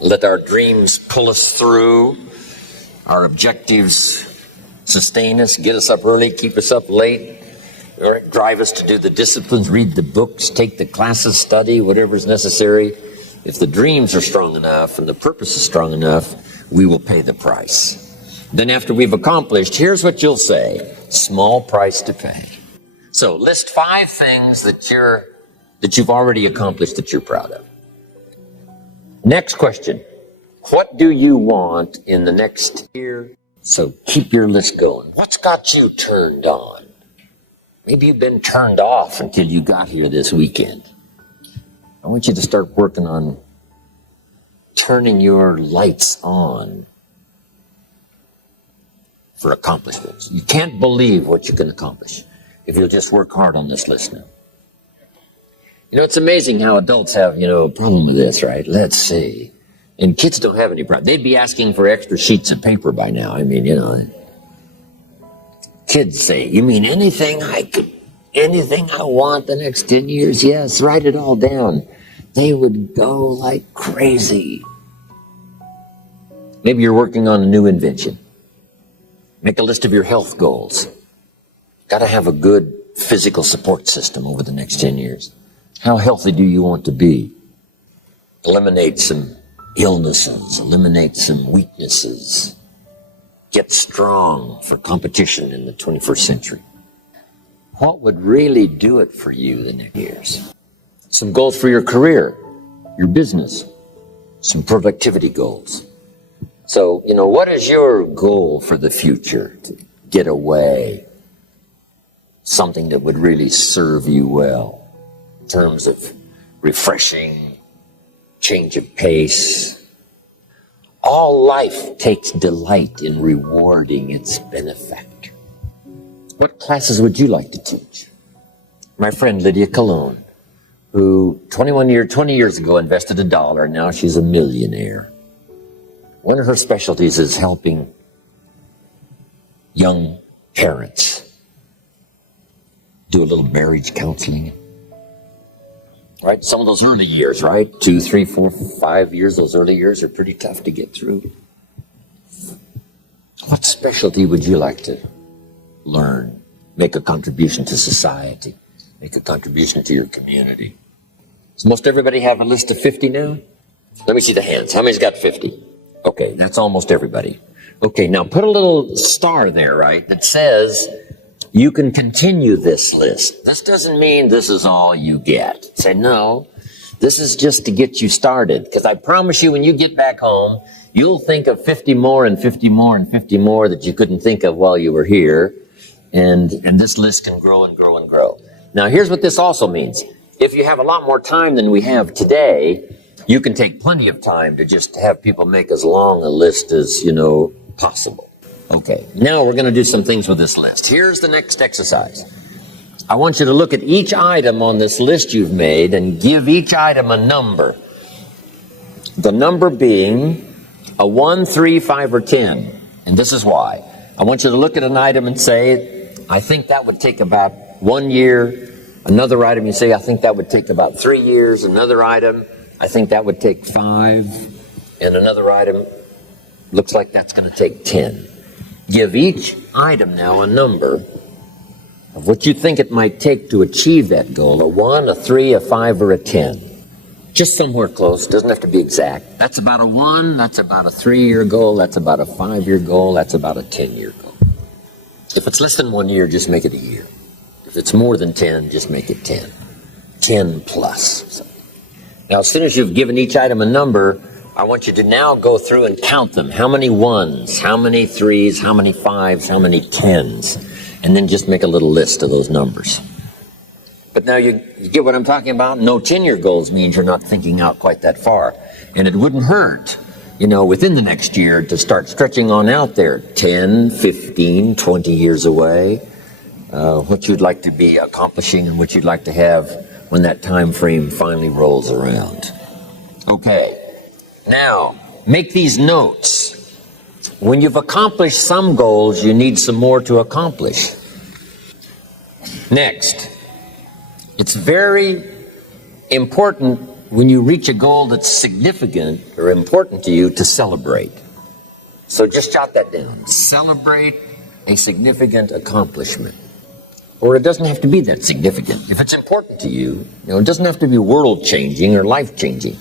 Let our dreams pull us through. Our objectives sustain us, get us up early, keep us up late, or drive us to do the disciplines, read the books, take the classes, study, whatever's necessary. If the dreams are strong enough and the purpose is strong enough, we will pay the price. Then after we've accomplished, here's what you'll say: small price to pay. So list 5 things that you've already accomplished that you're proud of. Next question: what do you want in the next year? So keep your list going. What's got you turned on? Maybe you've been turned off until you got here this weekend. I want you to start working on turning your lights on for accomplishments. You can't believe what you can accomplish if you'll just work hard on this list now. You know, it's amazing how adults have, a problem with this, right? Let's see. And kids don't have any problem. They'd be asking for extra sheets of paper by now. I mean, kids say, you mean anything I want the next 10 years? Yes, write it all down. They would go like crazy. Maybe you're working on a new invention. Make a list of your health goals. Got to have a good physical support system over the next 10 years. How healthy do you want to be? Eliminate some illnesses, eliminate some weaknesses. Get strong for competition in the 21st century. What would really do it for you the next years? Some goals for your career, your business, some productivity goals. So, what is your goal for the future to get away? Something that would really serve you well in terms of refreshing, change of pace. All life takes delight in rewarding its benefactor. What classes would you like to teach? My friend Lydia Cologne, who 20 years ago invested $1, and now she's a millionaire. One of her specialties is helping young parents do a little marriage counseling. Right? Some of those early years, right? 2, 3, 4, 5 years, those early years are pretty tough to get through. What specialty would you like to learn? Make a contribution to society. Make a contribution to your community. Does most everybody have a list of 50 now? Let me see the hands. How many's got 50? Okay, that's almost everybody. Okay, now put a little star there, right, that says you can continue this list. This doesn't mean this is all you get. Say, no, this is just to get you started. Because I promise you, when you get back home, you'll think of 50 more and 50 more and 50 more that you couldn't think of while you were here. And this list can grow and grow and grow. Now, here's what this also means. If you have a lot more time than we have today, you can take plenty of time to just have people make as long a list as, possible. Okay, now we're going to do some things with this list. Here's the next exercise. I want you to look at each item on this list you've made and give each item a number. The number being a 1, 3, 5, or 10. And this is why. I want you to look at an item and say, I think that would take about 1 year. Another item, you say, I think that would take about 3 years. Another item, I think that would take 5. And another item, looks like that's going to take 10. Give each item now a number of what you think it might take to achieve that goal. A 1, a 3, a 5, or a 10. Just somewhere close. Doesn't have to be exact. That's about a 1. That's about a 3-year goal. That's about a 5-year goal. That's about a 10-year goal. If it's less than 1 year, just make it a year. If it's more than 10, just make it 10. 10 plus. So, now, as soon as you've given each item a number, I want you to now go through and count them. How many 1s, how many 3s, how many 5s, how many 10s, and then just make a little list of those numbers. But now you get what I'm talking about? No 10-year goals means you're not thinking out quite that far. And it wouldn't hurt, within the next year to start stretching on out there 10, 15, 20 years away, what you'd like to be accomplishing and what you'd like to have when that time frame finally rolls around. Okay. Now, make these notes. When you've accomplished some goals, you need some more to accomplish. Next, it's very important when you reach a goal that's significant or important to you, to celebrate. So just jot that down. Celebrate a significant accomplishment. Or it doesn't have to be that significant. If it's important to you, it doesn't have to be world-changing or life-changing.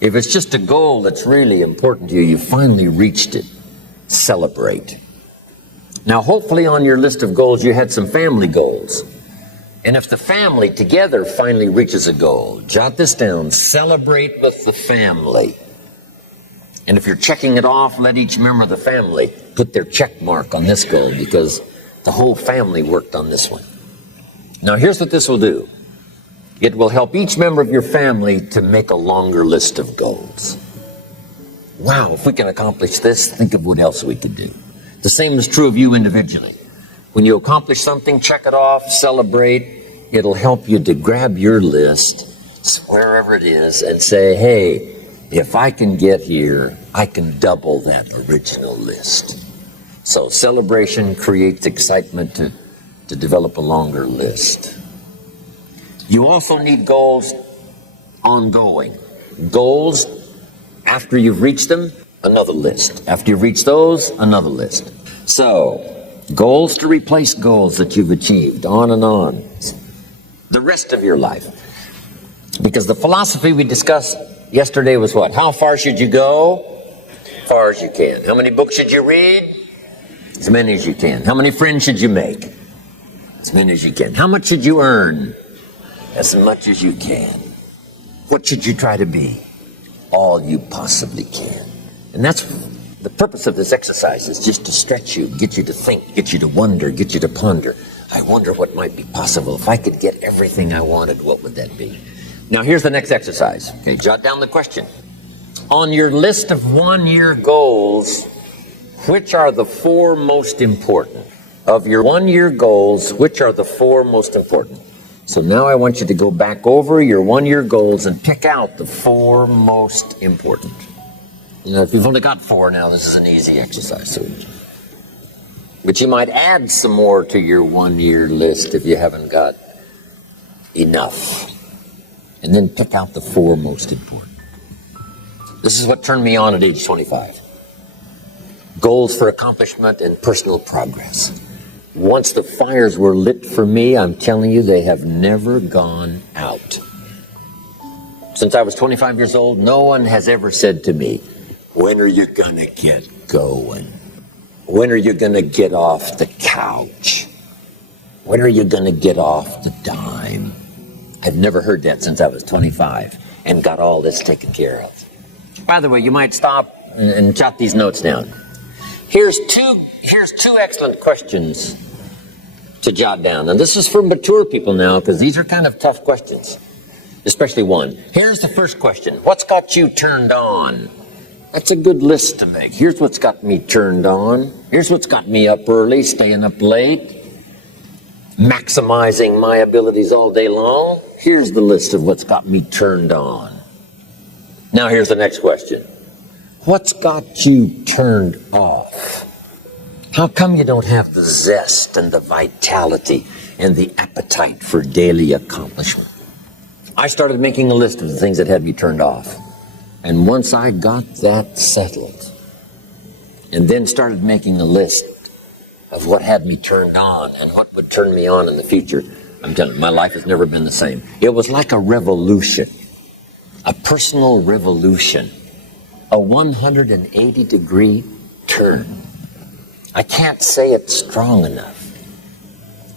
If it's just a goal that's really important to you, you finally reached it, celebrate. Now, hopefully on your list of goals, you had some family goals. And if the family together finally reaches a goal, jot this down, celebrate with the family. And if you're checking it off, let each member of the family put their check mark on this goal, because the whole family worked on this one. Now, here's what this will do. It will help each member of your family to make a longer list of goals. Wow, if we can accomplish this, think of what else we could do. The same is true of you individually. When you accomplish something, check it off, celebrate. It'll help you to grab your list, wherever it is, and say, hey, if I can get here, I can double that original list. So celebration creates excitement to develop a longer list. You also need goals ongoing. Goals, after you've reached them, another list. After you've reached those, another list. So, goals to replace goals that you've achieved, on and on. The rest of your life. Because the philosophy we discussed yesterday was what? How far should you go? As far as you can. How many books should you read? As many as you can. How many friends should you make? As many as you can. How much should you earn? As much as you can. What should you try to be? All you possibly can. And that's the purpose of this exercise, is just to stretch you, get you to think, get you to wonder, get you to ponder. I wonder what might be possible. If I could get everything I wanted, what would that be? Now here's the next exercise. Okay, jot down the question. On your list of 1-year goals, which are the 4 most important? Of your 1-year goals, which are the 4 most important? So now I want you to go back over your 1-year goals and pick out the 4 most important. If you've only got 4 now, this is an easy exercise. But you might add some more to your 1-year list if you haven't got enough. And then pick out the 4 most important. This is what turned me on at age 25. Goals for accomplishment and personal progress. Once the fires were lit for me, I'm telling you, they have never gone out. Since I was 25 years old, no one has ever said to me, when are you gonna get going? When are you gonna get off the couch? When are you gonna get off the dime? I've never heard that since I was 25 and got all this taken care of. By the way, you might stop and jot these notes down. Here's two excellent questions to jot down. And this is for mature people now, because these are kind of tough questions, especially one. Here's the first question. What's got you turned on? That's a good list to make. Here's what's got me turned on. Here's what's got me up early, staying up late, maximizing my abilities all day long. Here's the list of what's got me turned on. Now here's the next question. What's got you turned off? How come you don't have the zest and the vitality and the appetite for daily accomplishment? I started making a list of the things that had me turned off. And once I got that settled, and then started making a list of what had me turned on and what would turn me on in the future, I'm telling you, my life has never been the same. It was like a revolution, a personal revolution, a 180-degree turn. I can't say it strong enough.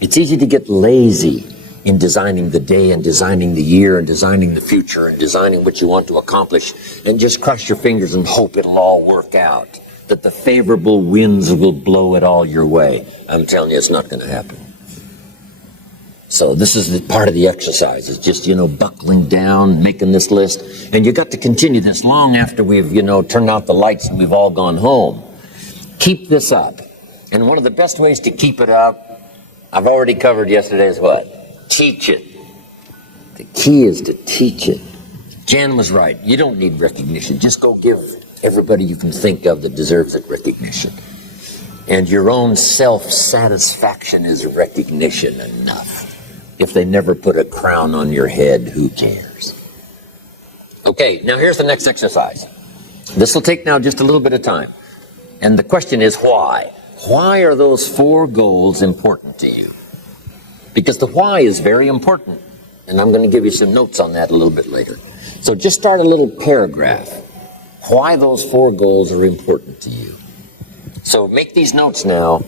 It's easy to get lazy in designing the day and designing the year and designing the future and designing what you want to accomplish and just cross your fingers and hope it'll all work out, that the favorable winds will blow it all your way. I'm telling you, it's not going to happen. So this is the part of the exercise. It's just, buckling down, making this list. And you got to continue this long after we've, turned out the lights and we've all gone home. Keep this up. And one of the best ways to keep it up, I've already covered yesterday, is what? Teach it. The key is to teach it. Jan was right. You don't need recognition. Just go give everybody you can think of that deserves it recognition. And your own self-satisfaction is recognition enough. If they never put a crown on your head, who cares? Okay, now here's the next exercise. This will take now just a little bit of time. And the question is why? Why are those 4 goals important to you? Because the why is very important. And I'm going to give you some notes on that a little bit later. So just start a little paragraph. Why those 4 goals are important to you. So make these notes now.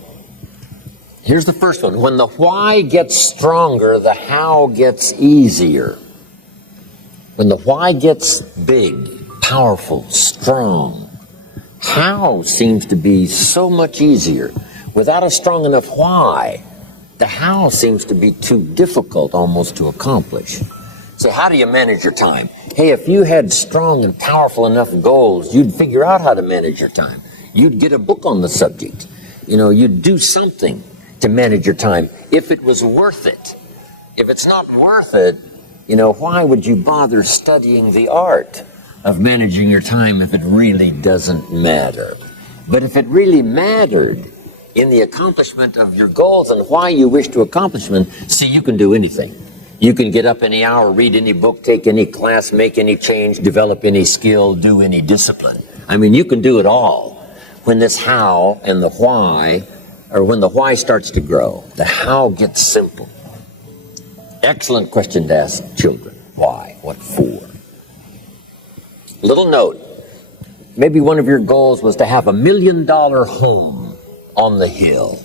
Here's the first one. When the why gets stronger, the how gets easier. When the why gets big, powerful, strong, how seems to be so much easier. Without a strong enough why, the how seems to be too difficult almost to accomplish. So how do you manage your time? Hey, if you had strong and powerful enough goals, you'd figure out how to manage your time. You'd get a book on the subject. You'd do something to manage your time if it was worth it. If it's not worth it, why would you bother studying the art of managing your time if it really doesn't matter? But if it really mattered in the accomplishment of your goals and why you wish to accomplish them, see, you can do anything. You can get up any hour, read any book, take any class, make any change, develop any skill, do any discipline. I mean, you can do it all. When this how and the why, or when the why starts to grow, the how gets simple. Excellent question to ask children. Why? What for? Little note. Maybe one of your goals was to have $1 million home on the hill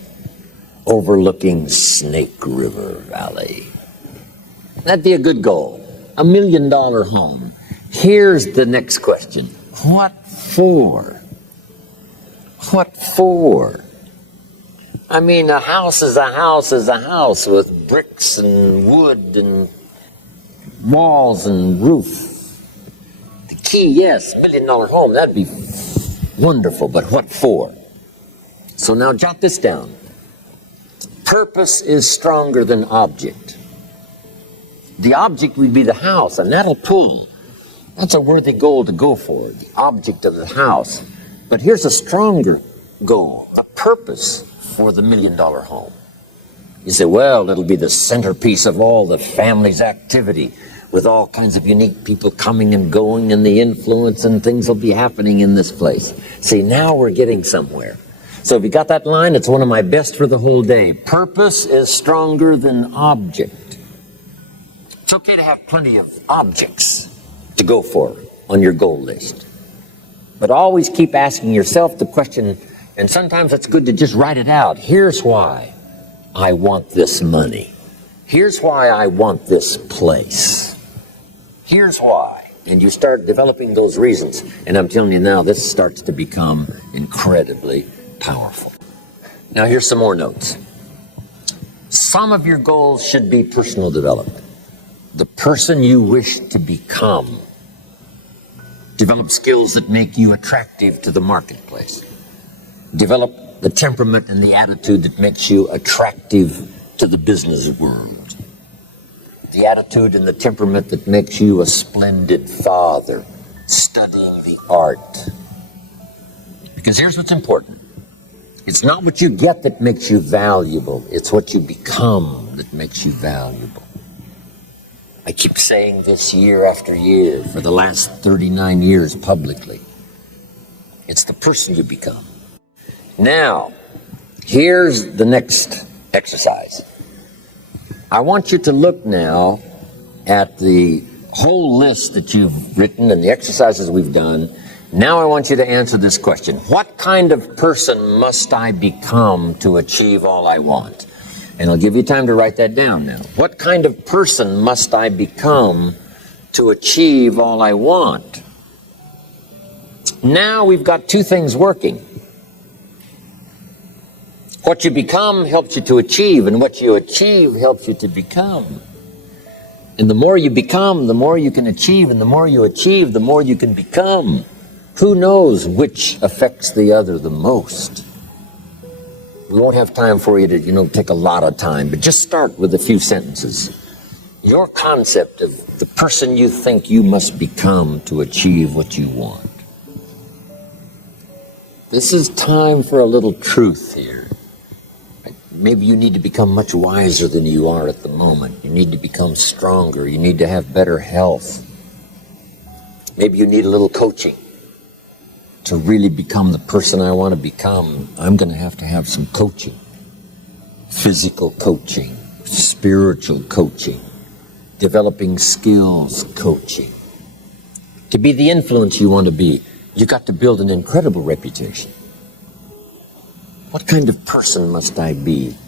overlooking Snake River Valley. That'd be a good goal. $1 million home. Here's the next question. What for? What for? I mean, a house is a house is a house with bricks and wood and walls and roof. The key, yes, $1 million home, that'd be wonderful, but what for? So now jot this down. Purpose is stronger than object. The object would be the house, and that'll pull. That's a worthy goal to go for, the object of the house. But here's a stronger goal, a purpose for the $1 million home. You say, well, it'll be the centerpiece of all the family's activity with all kinds of unique people coming and going and the influence and things will be happening in this place. See, now we're getting somewhere. So if you got that line, it's one of my best for the whole day. Purpose is stronger than object. It's okay to have plenty of objects to go for on your goal list. But always keep asking yourself the question, and sometimes it's good to just write it out. Here's why I want this money. Here's why I want this place. Here's why. And you start developing those reasons. And I'm telling you now, this starts to become incredibly powerful. Now here's some more notes. Some of your goals should be personal development. The person you wish to become. Develop skills that make you attractive to the marketplace. Develop the temperament and the attitude that makes you attractive to the business world. The attitude and the temperament that makes you a splendid father, studying the art. Because here's what's important. It's not what you get that makes you valuable. It's what you become that makes you valuable. I keep saying this year after year for the last 39 years publicly. It's the person you become. Now, here's the next exercise. I want you to look now at the whole list that you've written and the exercises we've done. Now I want you to answer this question. What kind of person must I become to achieve all I want? And I'll give you time to write that down now. What kind of person must I become to achieve all I want? Now we've got two things working. What you become helps you to achieve, and what you achieve helps you to become. And the more you become, the more you can achieve, and the more you achieve, the more you can become. Who knows which affects the other the most? We won't have time for you to, take a lot of time, but just start with a few sentences. Your concept of the person you think you must become to achieve what you want. This is time for a little truth here. Maybe you need to become much wiser than you are at the moment. You need to become stronger. You need to have better health. Maybe you need a little coaching. To really become the person I want to become, I'm going to have some coaching. Physical coaching, spiritual coaching, developing skills coaching. To be the influence you want to be, you got to build an incredible reputation. What kind of person must I be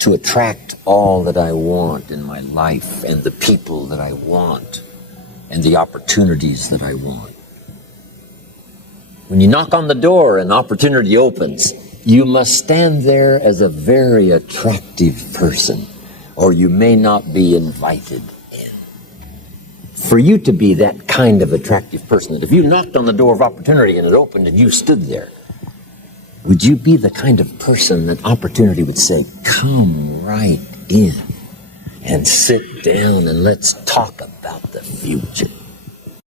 to attract all that I want in my life and the people that I want and the opportunities that I want? When you knock on the door and opportunity opens, you must stand there as a very attractive person, or you may not be invited in. For you to be that kind of attractive person, that if you knocked on the door of opportunity and it opened and you stood there, would you be the kind of person that opportunity would say, come right in and sit down and let's talk about the future?